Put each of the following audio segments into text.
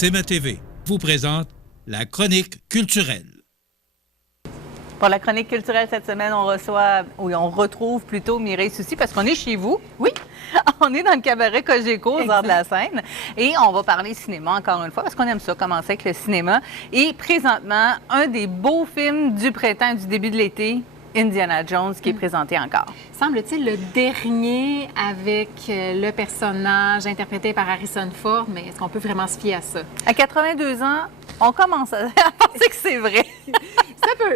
C'est ma TV vous présente la chronique culturelle. Pour la chronique culturelle cette semaine, on retrouve plutôt Mireille Soucy parce qu'on est chez vous. Oui. On est dans le cabaret Cogeco aux Arts de la Seine et on va parler cinéma encore une fois parce qu'on aime ça, commencer avec le cinéma. Et présentement, un des beaux films du printemps et du début de l'été, Indiana Jones, qui est présenté encore. Semble-t-il le dernier avec le personnage interprété par Harrison Ford, mais est-ce qu'on peut vraiment se fier à ça? À 82 ans, on commence à penser que c'est vrai.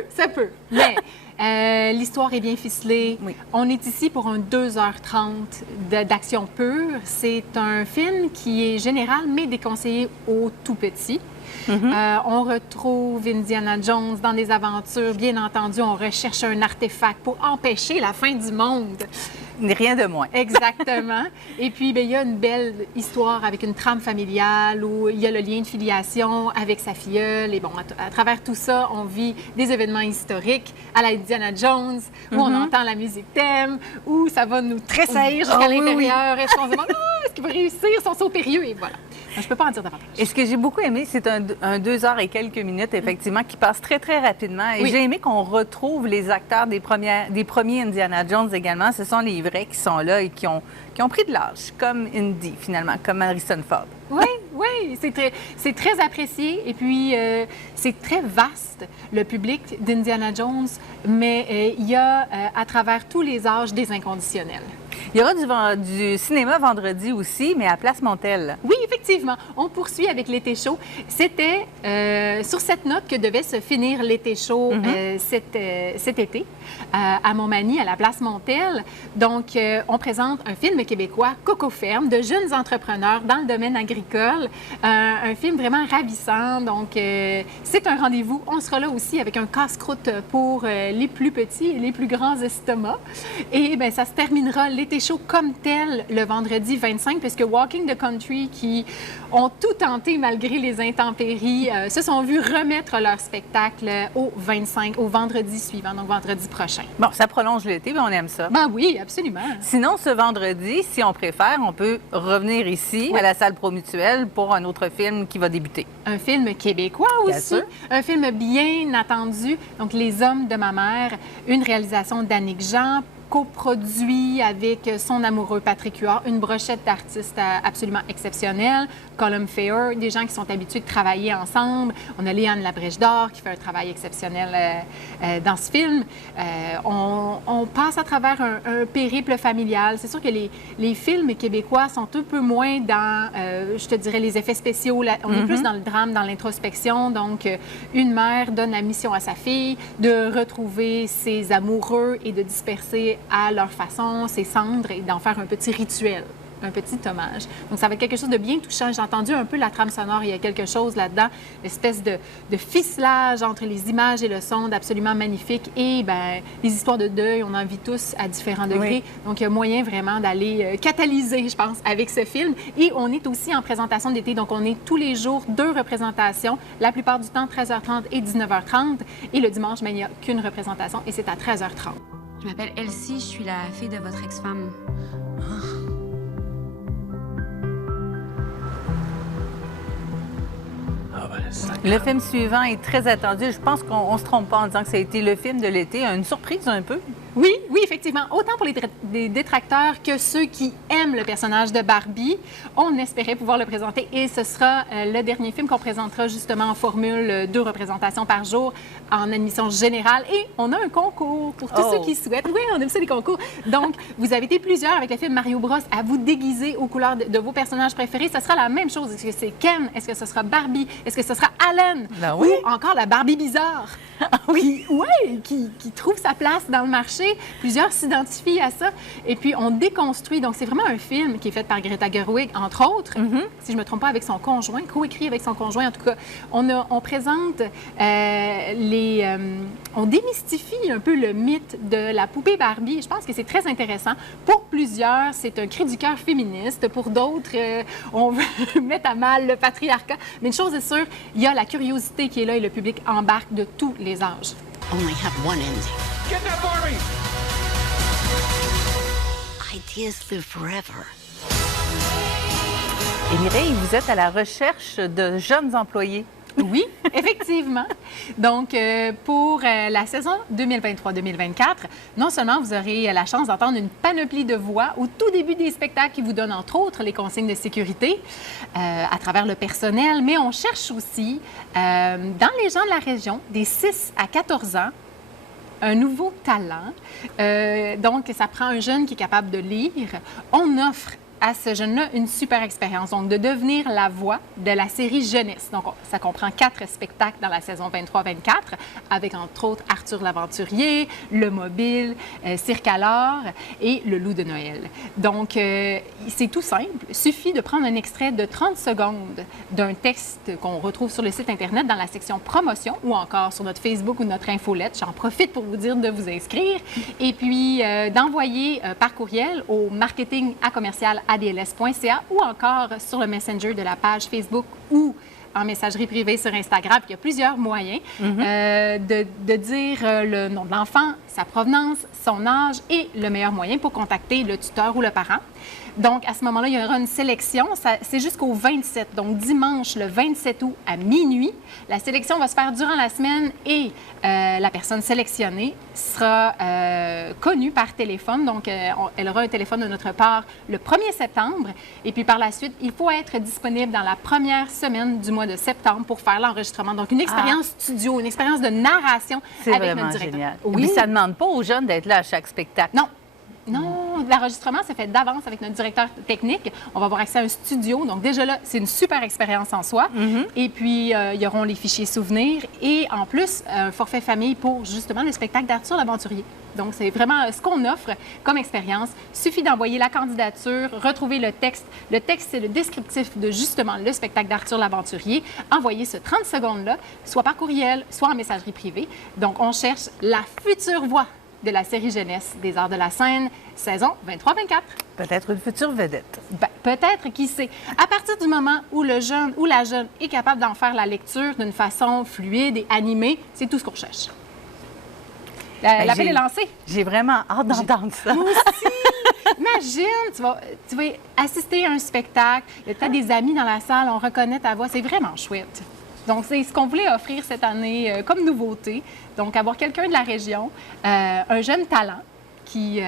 Ça peut. Mais l'histoire est bien ficelée. Oui. On est ici pour un 2h30 d'action pure. C'est un film qui est général, mais déconseillé aux tout-petits. On retrouve Indiana Jones dans des aventures. Bien entendu, on recherche un artefact pour empêcher la fin du monde. Rien de moins. Exactement. Et puis, bien, il y a une belle histoire avec une trame familiale où il y a le lien de filiation avec sa filleule. Et bon, à travers tout ça, on vit des événements historiques à la Indiana Jones, où on entend la musique thème, où ça va nous tressaillir jusqu'à l'intérieur. Est-ce qu'on se demande, est-ce qu'il va réussir son saut périlleux? Et voilà. Je ne peux pas en dire davantage. Et ce que j'ai beaucoup aimé, c'est un 2 heures et quelques minutes, effectivement, qui passe très, très rapidement. Et Oui. j'ai aimé qu'on retrouve les acteurs des premiers Indiana Jones également. Ce sont les vrais qui sont là et qui ont pris de l'âge, comme Indy, finalement, comme Harrison Ford. Oui, c'est très apprécié. Et puis, c'est très vaste, le public d'Indiana Jones, mais il y a, à travers tous les âges, des inconditionnels. Il y aura du cinéma vendredi aussi, mais à Place Montel. Oui, effectivement. On poursuit avec l'été chaud. C'était sur cette note que devait se finir l'été chaud cet été à Montmagny, à la Place Montel. Donc, on présente un film québécois, Coco Ferme, de jeunes entrepreneurs dans le domaine agricole. Un film vraiment ravissant. Donc, c'est un rendez-vous. On sera là aussi avec un casse-croûte pour les plus petits et les plus grands estomacs. Et bien, ça se terminera l'été chaud comme tel le vendredi 25, puisque Walking the Country, qui ont tout tenté malgré les intempéries, se sont vus remettre leur spectacle au vendredi suivant, donc vendredi prochain. Bon, ça prolonge l'été, mais on aime ça. Ben oui, absolument. Sinon, ce vendredi, si on préfère, on peut revenir ici, à la salle Promutuelle, pour un autre film qui va débuter. Un film québécois Bien aussi. sûr. Un film bien attendu. Donc, Les Hommes de ma mère, une réalisation d'Annick Jean, coproduit avec son amoureux Patrick Huard, une brochette d'artistes absolument exceptionnelle. Colum Fair, des gens qui sont habitués de travailler ensemble. On a Léane Labrèche d'Or qui fait un travail exceptionnel dans ce film. On passe à travers un périple familial. C'est sûr que les films québécois sont un peu moins dans, je te dirais, les effets spéciaux. On est plus dans le drame, dans l'introspection. Donc, une mère donne la mission à sa fille de retrouver ses amoureux et de disperser à leur façon ses cendres et d'en faire un petit rituel, un petit hommage. Donc, ça va être quelque chose de bien touchant. J'ai entendu un peu la trame sonore, il y a quelque chose là-dedans, l'espèce de ficelage entre les images et le son absolument magnifique. Et bien, les histoires de deuil, on en vit tous à différents degrés. Oui. Donc, il y a moyen vraiment d'aller catalyser, je pense, avec ce film. Et on est aussi en présentation d'été, donc on est tous les jours 2 représentations, la plupart du temps 13h30 et 19h30. Et le dimanche, il n'y a qu'une représentation et c'est à 13h30. Je m'appelle Elsie, je suis la fille de votre ex-femme. Le film suivant est très attendu. Je pense qu'on ne se trompe pas en disant que ça a été le film de l'été. Une surprise un peu. Oui, effectivement. Autant pour les détracteurs que ceux qui aiment le personnage de Barbie, on espérait pouvoir le présenter et ce sera le dernier film qu'on présentera justement en formule 2 représentations par jour en admission générale. Et on a un concours pour tous ceux qui souhaitent. Oui, on aime ça les concours. Donc, vous avez été plusieurs avec le film Mario Bros à vous déguiser aux couleurs de vos personnages préférés. Ce sera la même chose. Est-ce que c'est Ken? Est-ce que ce sera Barbie? Est-ce que ce sera Alan? Ben oui. Ou encore la Barbie bizarre? Oui, qui trouve sa place dans le marché. Plusieurs s'identifient à ça. Et puis, on déconstruit. Donc, c'est vraiment un film qui est fait par Greta Gerwig, entre autres, si je ne me trompe pas, avec son conjoint, coécrit avec son conjoint. En tout cas, on présente on démystifie un peu le mythe de la poupée Barbie. Je pense que c'est très intéressant. Pour plusieurs, c'est un cri du cœur féministe. Pour d'autres, on veut mettre à mal le patriarcat. Mais une chose est sûre, il y a la curiosité qui est là et le public embarque de tous les âges. Only have one ending. Get that Barbie! Ideas live forever. Et Mireille, vous êtes à la recherche de jeunes employés. Oui, effectivement. Donc, pour la saison 2023-2024, non seulement vous aurez la chance d'entendre une panoplie de voix au tout début des spectacles qui vous donnent, entre autres, les consignes de sécurité à travers le personnel, mais on cherche aussi, dans les gens de la région, des 6 à 14 ans, un nouveau talent. Donc, ça prend un jeune qui est capable de lire. On offre à ce jeune-là une super expérience, donc de devenir la voix de la série Jeunesse. Donc, ça comprend 4 spectacles dans la saison 23-24, avec entre autres Arthur l'Aventurier, Le Mobile, Cirque alors et Le Loup de Noël. Donc, c'est tout simple. Il suffit de prendre un extrait de 30 secondes d'un texte qu'on retrouve sur le site Internet dans la section promotion ou encore sur notre Facebook ou notre infolette. J'en profite pour vous dire de vous inscrire et puis d'envoyer par courriel au marketing@commercial-adls.ca ou encore sur le Messenger de la page Facebook ou en messagerie privée sur Instagram. Il y a plusieurs moyens de dire le nom de l'enfant, sa provenance, son âge et le meilleur moyen pour contacter le tuteur ou le parent. Donc, à ce moment-là, il y aura une sélection. C'est jusqu'au 27, donc dimanche, le 27 août à minuit. La sélection va se faire durant la semaine et la personne sélectionnée sera connue par téléphone. Donc, elle aura un téléphone de notre part le 1er septembre. Et puis, par la suite, il faut être disponible dans la première semaine du mois de septembre pour faire l'enregistrement. Donc, une expérience studio, une expérience de narration avec notre directeur. C'est génial. Oui. Et puis, ça ne demande pas aux jeunes d'être là à chaque spectacle. Non. Non, l'enregistrement se fait d'avance avec notre directeur technique. On va avoir accès à un studio. Donc, déjà là, c'est une super expérience en soi. Et puis, il y auront les fichiers souvenirs et en plus, un forfait famille pour justement le spectacle d'Arthur l'Aventurier. Donc, c'est vraiment ce qu'on offre comme expérience. Il suffit d'envoyer la candidature, retrouver le texte. Le texte, c'est le descriptif de justement le spectacle d'Arthur l'Aventurier. Envoyer ce 30 secondes-là, soit par courriel, soit en messagerie privée. Donc, on cherche la future voix de la série Jeunesse des Arts de la Scène, saison 23-24. Peut-être une future vedette. Ben, peut-être, qui sait. À partir du moment où le jeune ou la jeune est capable d'en faire la lecture d'une façon fluide et animée, c'est tout ce qu'on cherche. L'appel est lancé. J'ai vraiment hâte d'entendre ça. Moi aussi! Imagine, tu vas assister à un spectacle, il y a peut-être des amis dans la salle, on reconnaît ta voix, c'est vraiment chouette. Donc, c'est ce qu'on voulait offrir cette année comme nouveauté. Donc, avoir quelqu'un de la région, un jeune talent qui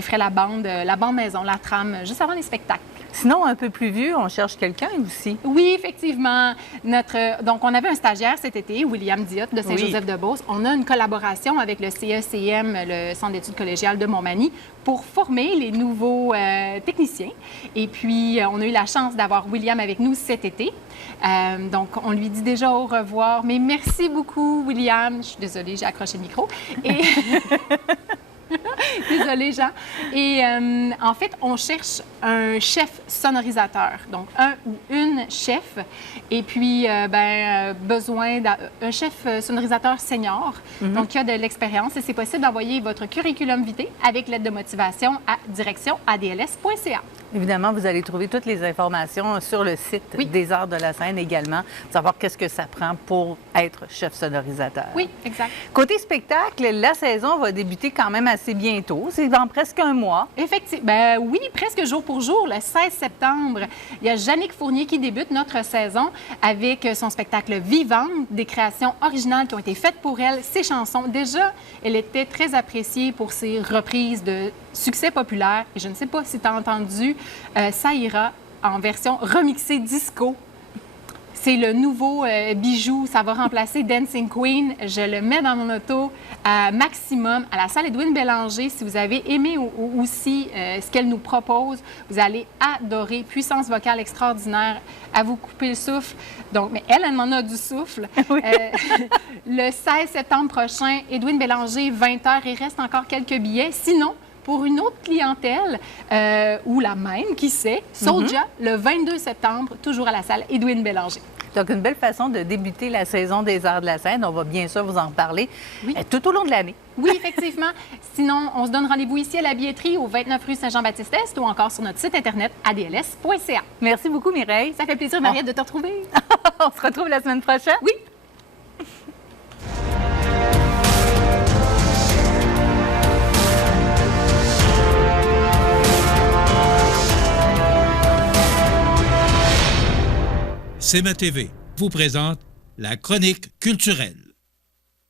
ferait la bande maison, la trame, juste avant les spectacles. Sinon, un peu plus vieux, on cherche quelqu'un aussi. Oui, effectivement. Donc, on avait un stagiaire cet été, William Diotte de Saint-Joseph-de-Beauce. On a une collaboration avec le CECM, le Centre d'études collégiales de Montmagny, pour former les nouveaux techniciens. Et puis, on a eu la chance d'avoir William avec nous cet été. Donc, on lui dit déjà au revoir. Mais merci beaucoup, William. Je suis désolée, j'ai accroché le micro. Et... Désolée, Jean. Et en fait, on cherche un chef sonorisateur, donc un ou une chef, et puis besoin d'un chef sonorisateur senior, donc qui a de l'expérience, et c'est possible d'envoyer votre curriculum vitae avec lettre de motivation à direction@adls.ca. Évidemment, vous allez trouver toutes les informations sur le site des Arts de la Scène également, pour savoir qu'est-ce que ça prend pour être chef sonorisateur. Oui, exact. Côté spectacle, la saison va débuter quand même assez bientôt. C'est dans presque un mois. Effectivement. Ben oui, presque jour pour jour. Le 16 septembre, il y a Jannick Fournier qui débute notre saison avec son spectacle Vivante, des créations originales qui ont été faites pour elle, ses chansons. Déjà, elle était très appréciée pour ses reprises de succès populaire. Et je ne sais pas si tu as entendu Ça ira en version remixée disco. C'est le nouveau bijou. Ça va remplacer Dancing Queen. Je le mets dans mon auto à maximum à la salle Edwin Bélanger. Si vous avez aimé aussi ce qu'elle nous propose, vous allez adorer. Puissance vocale extraordinaire, à vous couper le souffle. Donc, mais elle m'en a du souffle. Oui. Le 16 septembre prochain, Edwin Bélanger, 20h. Il reste encore quelques billets. Sinon, pour une autre clientèle, ou la même, qui sait, Soulja, le 22 septembre, toujours à la salle Edwin Bélanger. Donc, une belle façon de débuter la saison des Arts de la Scène. On va bien sûr vous en reparler tout au long de l'année. Oui, effectivement. Sinon, on se donne rendez-vous ici à la billetterie au 29 rue Saint-Jean-Baptiste-Est ou encore sur notre site Internet adls.ca. Merci beaucoup, Mireille. Ça fait plaisir, Mariette, de te retrouver. On se retrouve la semaine prochaine? Oui. CMA TV vous présente la chronique culturelle.